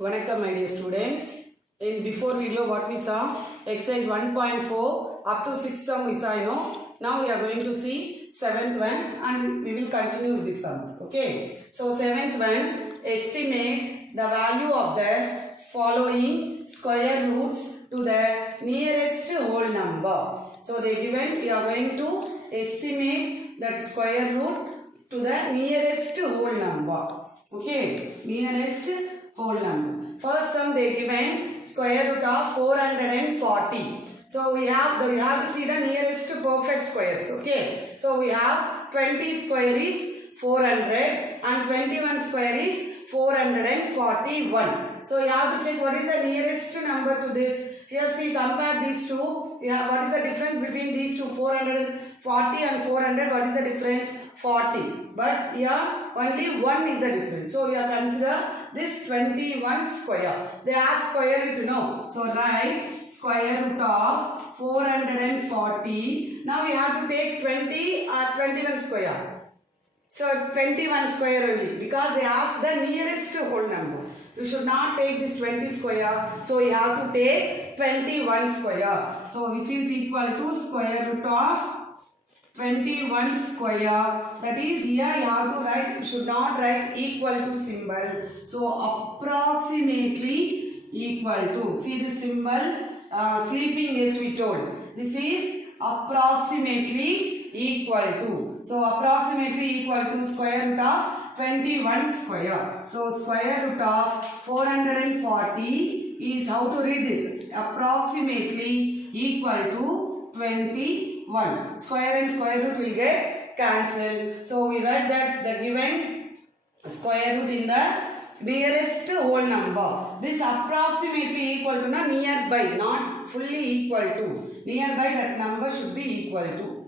Vanakkam my dear students. In before video what we saw, exercise 1.4 up to 6 sum we saw, Now we are going to see 7th one and we will continue with these sums. Okay. So 7th one, estimate the value of the following square roots to the nearest whole number. So they given, we are going to estimate that square root to the nearest whole number. Okay. Nearest whole number. First sum they given square root of 440. So we have to see the nearest perfect squares. Okay. So we have 20 square is 400 and 21 square is 441. So you have to check what is the nearest number to this. Here see, compare these two. We have what is the difference between these two, 440 and 400. What is the difference? 40. But here only 1 is the difference. So we have consider this 21 square. They ask square it, So write square root of 440. Now we have to take 20 or 21 square. So 21 square only because they ask the nearest whole number. You should not take this 20 square. So you have to take 21 square. So which is equal to square root of 21 square. That is here you have to write, you should not write equal to symbol. So approximately equal to. See this symbol? Sleeping as we told. This is approximately equal to. So approximately equal to square root of 21 square. So square root of 440 is, how to read this? Approximately equal to 21. Square and square root will get cancelled. So we write that the given square root in the nearest whole number. This approximately equal to nearby, not fully equal to. Nearby that number should be equal to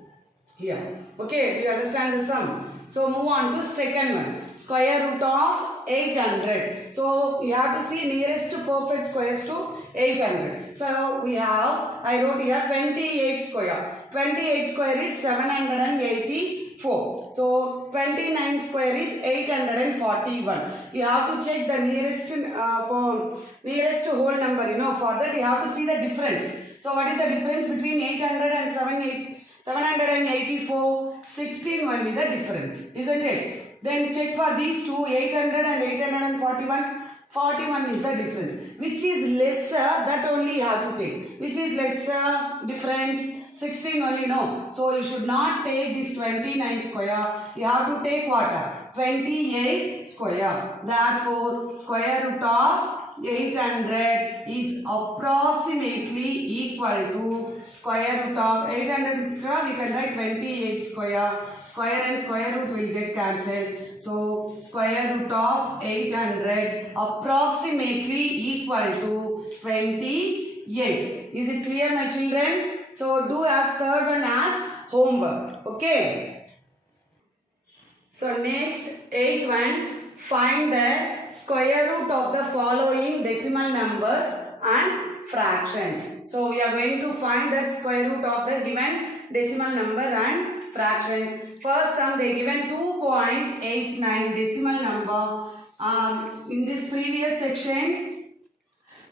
here. Okay, do you understand the sum? So move on to second one. Square root of 800. So you have to see nearest perfect squares to 800. So we have, I wrote here 28 square. 28 square is 784. So 29 square is 841. You have to check the nearest whole number, For that you have to see the difference. So what is the difference between 800 and 784? 16 only the difference, isn't it? Then check for these two, 800 and 841. 41 is the difference. Which is lesser, that only you have to take. Which is lesser difference? 16 only, no. So you should not take this 29 square. You have to take what? 28 square. Therefore, square root of 800 is approximately equal to square root of 800 square. We can write 28 square. Square and square root will get cancelled. So square root of 800 approximately equal to 28. Is it clear, my children? So do as third one as homework. Okay. So next, 8th one. Find the square root of the following decimal numbers and fractions. So we are going to find that square root of the given decimal number and fractions. First sum they given 2.89 decimal number. In this previous section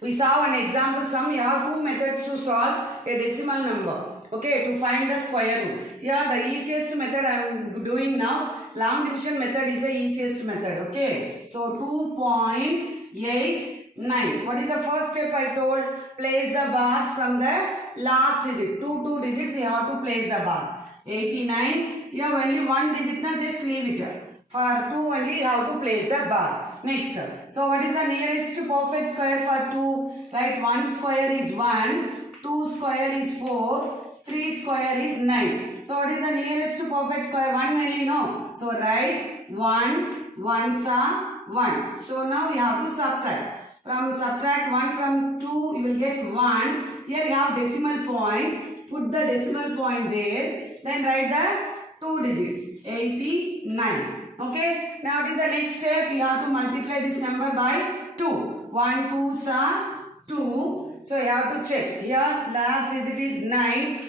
we saw an example sum. You have two methods to solve a decimal number. Okay, to find the square root. Here the easiest method I am doing now. Long division method is the easiest method. Okay, so 2.89. What is the first step I told? Place the bars from the last digit. Two digits you have to place the bars. 89. You have only one digit, now just leave it. For 2 only you have to place the bar. Next. So what is the nearest perfect square for 2? Right, 1 square is 1, 2 square is 4, 3 square is 9. So what is the nearest perfect square? 1 only, no. So write 1, 1s are 1. So now you have to subtract. Subtract 1 from 2, you will get 1. Here you have decimal point. Put the decimal point there. Then write the 2 digits. 89. Okay. Now what is the next step? You have to multiply this number by 2. 1 2s are 2. So you have to check. Here last digit is 9.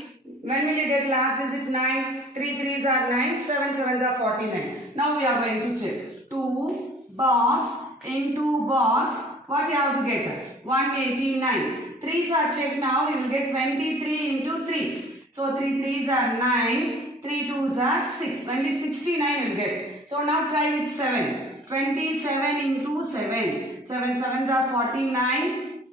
When will you get last digit 9? 3 3s are 9. 7 7s are 49. Now we are going to check. 2 box into box what you have to get? 189. 3s are checked now, you will get 23 into 3. So 3 3s are 9, 3 2s are 6. Only 69 you will get. So now try with 7. 27 into 7. 7 7s are 49.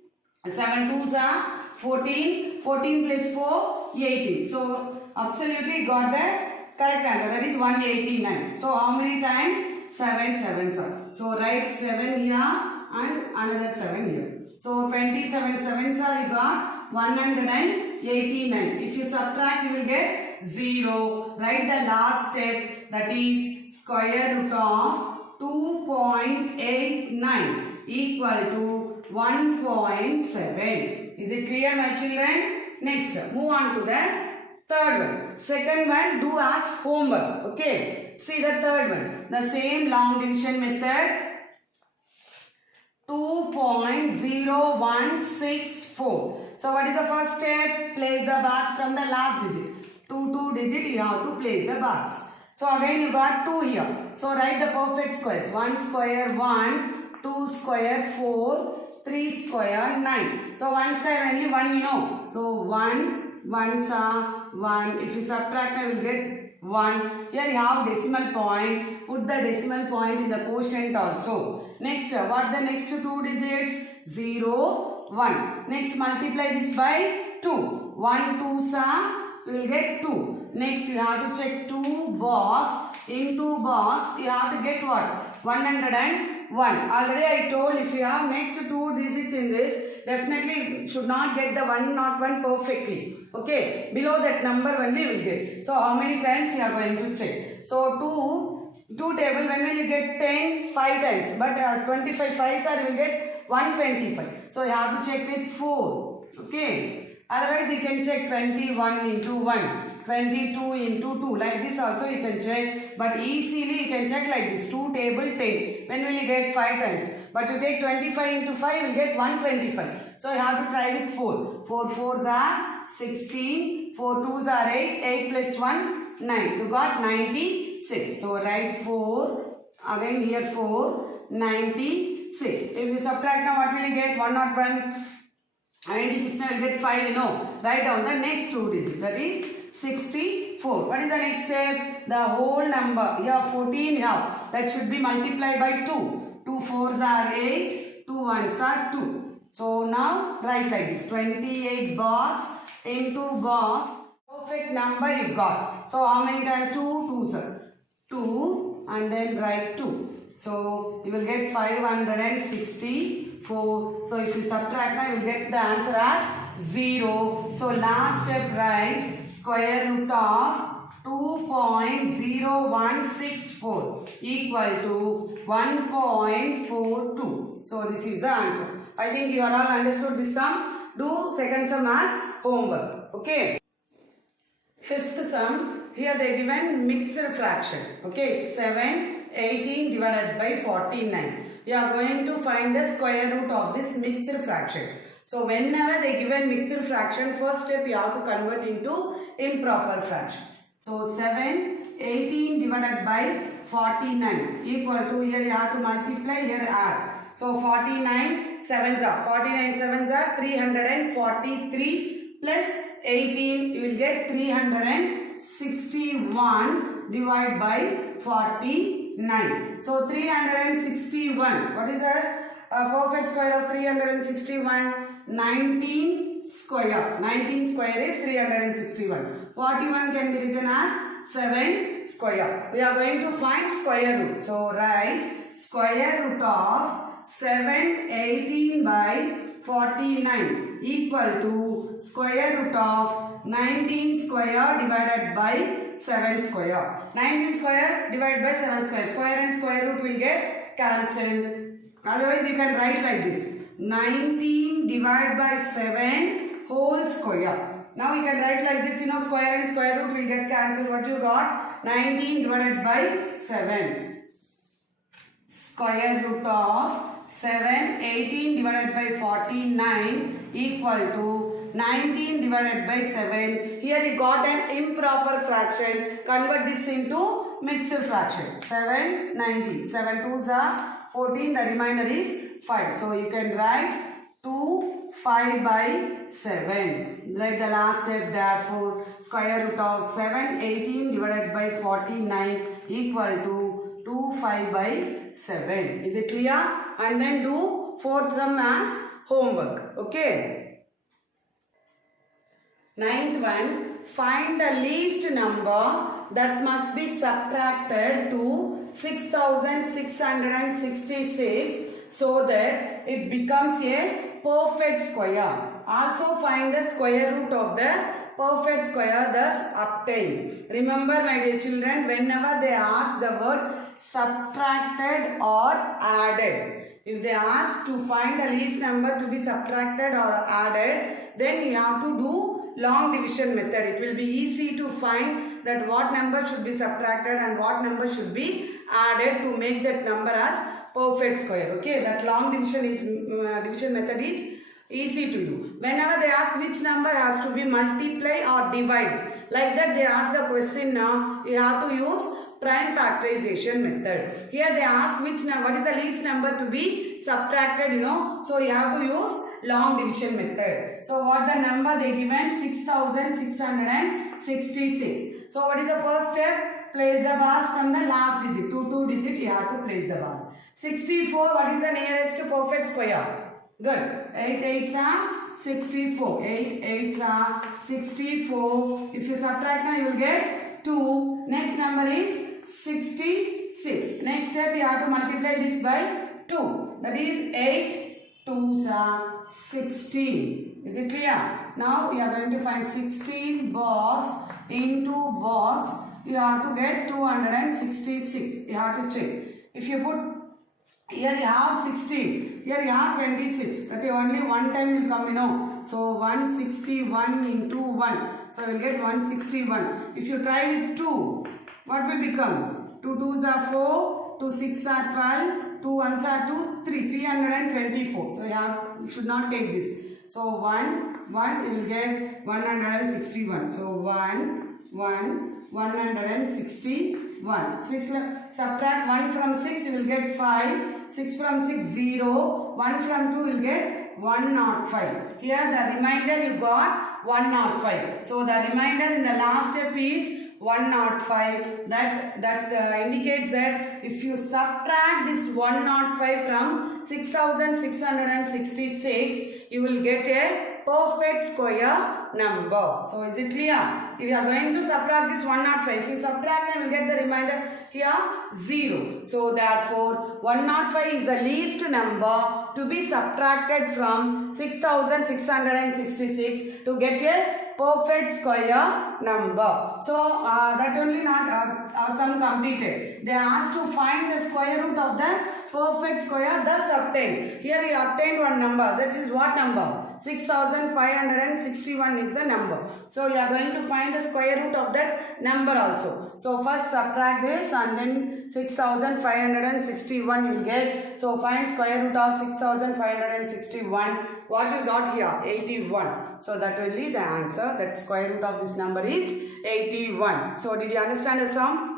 7 2s are 14. 14 plus 4, 18. So absolutely got the correct answer. That is 189. So how many times? 7 7s are. So write 7 here and another 7 here. So 27 7s are, you got 189. If you subtract, you will get 0. Write the last step, that is square root of 2.89 equal to 1.7. Is it clear, my children? Next, move on to the third one. Second one, do as homework. Okay. See the third one. The same long division method. 2.0164. So what is the first step? Place the bars from the last digit. 2 digit you have to place the bars. So again you got 2 here. So write the perfect squares. 1 square 1, 2 square 4, 3 square 9. So 1 square only 1 we know. So 1, 1s are 1. If you subtract, I will get 1. Here you have decimal point. Put the decimal point in the quotient also. Next, what the next 2 digits? 0, 1. Next, multiply this by 2. 1 2s are, we will get 2. Next, you have to check 2 box. In 2 box, you have to get what? 101. Already I told, if you have next 2 digits in this, definitely should not get the 101 perfectly. Okay, below that number only you will get. So how many times you are going to check? So 2 table, when will you get 10? 5 times. But 25 5s are, you will get 125. So you have to check with 4. Okay. Otherwise you can check 21 into 1. 22 into 2. Like this also you can check. But easily you can check like this. 2 table 10. When will you get 5 times? But you take 25 into 5, you will get 125. So you have to try with 4. 4 4s are 16. 4 2s are 8. 8 plus 1, 9. You got 96. So write 4. Again here 4. 96. If you subtract now, what will you get? 101. 96 now you will get 5, you know. Write down the next 2 digits. That is 64. What is the next step? The whole number. Here 14 here. That should be multiplied by 2. 2 4s are 8. 2 1s are 2. So now write like this. 28 box into box. Perfect number you got. So how many times? 2 2s are 2 and then write 2. So you will get 564. So if you subtract now, you will get the answer as 0. So last step, write square root of 2.0164 equal to 1.42. So this is the answer. I think you are all understood this sum. Do second sum as homework. Okay. Fifth sum. Here they given mixed fraction. Okay. 7, 18 divided by 49. We are going to find the square root of this mixed fraction. So whenever they given mixed fraction, first step you have to convert into improper fraction. So 7, 18 divided by 49 equal to, here you have to multiply, here add. So 49 7s are, 49 7s are 343 plus 18, you will get 361 divided by 49. So 361, what is the perfect square of 361? 19 square. 19 square is 361. 41 can be written as 7 square. We are going to find square root. So write square root of 718 by 49 equal to square root of 19 square divided by 7 square. 19 square divided by 7 square. Square and square root will get cancelled. Otherwise you can write like this. 19 divided by 7 whole square. Now you can write like this, you know, square and square root will get cancelled. What you got? 19 divided by 7. Square root of 7, 18 divided by 49 equal to 19 divided by 7. Here you got an improper fraction. Convert this into mixed fraction. 7, 19. 7 2s are 14. The remainder is 5. So you can write 2 5 by 7. Write the last step. Therefore, square root of 7 18 divided by 49 equal to 2 5 by 7. Is it clear? And then do fourth sum as homework. Okay. Ninth one. Find the least number that must be subtracted to 6666 so that it becomes a perfect square. Also find the square root of the perfect square, thus obtain. Remember, my dear children, whenever they ask the word subtracted or added, if they ask to find the least number to be subtracted or added, then you have to do long division method. It will be easy to find that what number should be subtracted and what number should be added to make that number as perfect square. Okay, that long division method is easy to you. Whenever they ask which number has to be multiply or divide, like that they ask the question now, you have to use prime factorization method. Here they ask what is the least number to be subtracted, so you have to use long division method. So what the number they given? 6666. So what is the first step? Place the bars from the last digit. Two digit you have to place the bars. 64, what is the nearest perfect square? Good. 8 8s are 64. 8 8s are 64. If you subtract now, you will get 2. Next number is 66. Next step, you have to multiply this by 2. That is 8 2s are 16. Is it clear? Now, we are going to find 16 box into box. You have to get 266. You have to check. If you put here you have 16, here you have 26. That only one time will come, So 161 into 1. So you will get 161. If you try with 2, what will become? 2 2s are 4, 2 6 are 12, 2 1s are 2, 324. So you should not take this. So 1 you will get 161. So 161. 6 subtract 1 from 6, you will get 5. 6 from 6 0. 1 from 2 will get 105. Here the remainder you got 105. So the remainder in the last step is 105. That indicates that if you subtract this 105 from 6666, you will get a perfect square number. So is it clear? If you are going to subtract this 105, if you subtract, then you will get the remainder here 0. So therefore 105 is the least number to be subtracted from 6666 to get a perfect square number. So that only not sum completed. They asked to find the square root of the perfect square, thus obtained. Here you obtained one number. That is what number? 6561 is the number. So you are going to find the square root of that number also. So first subtract this and then 6561 you will get. So find square root of 6561. What you got here? 81. So that will be the answer. That square root of this number is 81. So did you understand the sum?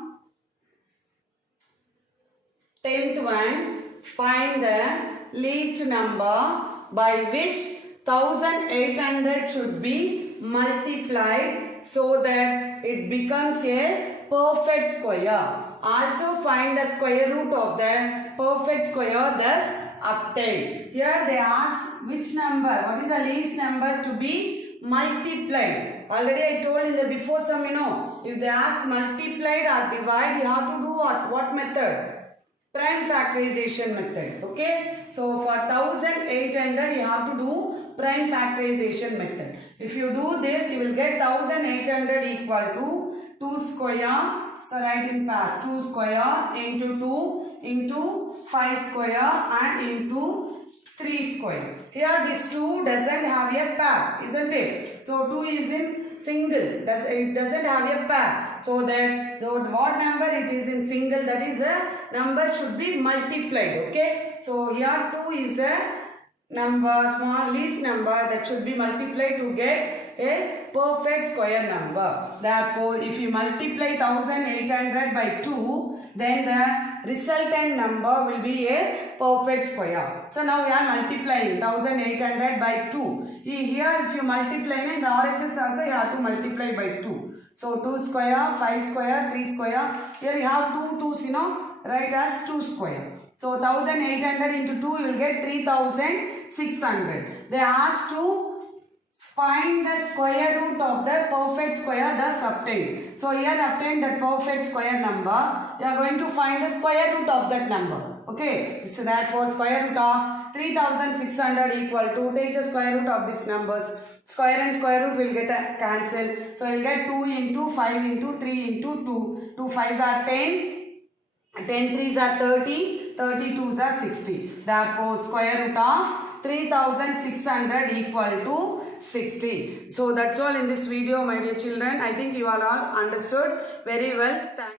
10th one. Find the least number by which 1800 should be multiplied so that it becomes a perfect square. Also find the square root of the perfect square, thus obtain. Here they ask which number, what is the least number to be multiplied. Already I told in the before sum, if they ask multiplied or divide, you have to do what? What method? Prime factorization method. Okay. So for 1800 you have to do prime factorization method. If you do this, you will get 1800 equal to 2 square. So write in past 2 square into 2 into 5 square and into 3 square. Here this 2 doesn't have a pair, isn't it? So 2 is in single, it doesn't have a pair. So what number it is in single, that is the number should be multiplied. Okay. So here 2 is the number, least number that should be multiplied to get a perfect square number. Therefore, if you multiply 1800 by 2, then the resultant number will be a perfect square. So now we are multiplying 1800 by 2. Here if you multiply in the RHS also you have to multiply by 2. So 2 square, 5 square, 3 square. Here you have 2 2's, write as 2 square. So 1800 into 2 you will get 3600. They asked to find the square root of the perfect square thus obtained. So here obtain the perfect square number. You are going to find the square root of that number. Okay. So therefore square root of 3600 equal to, take the square root of these numbers. Square and square root will get cancelled. So you will get 2 into 5 into 3 into 2. 2 5s are 10. 10 3s are 30. 32s are 60. Therefore square root of 3600 equal to 60. So that's all in this video, my dear children. I think you all understood very well. Thank you.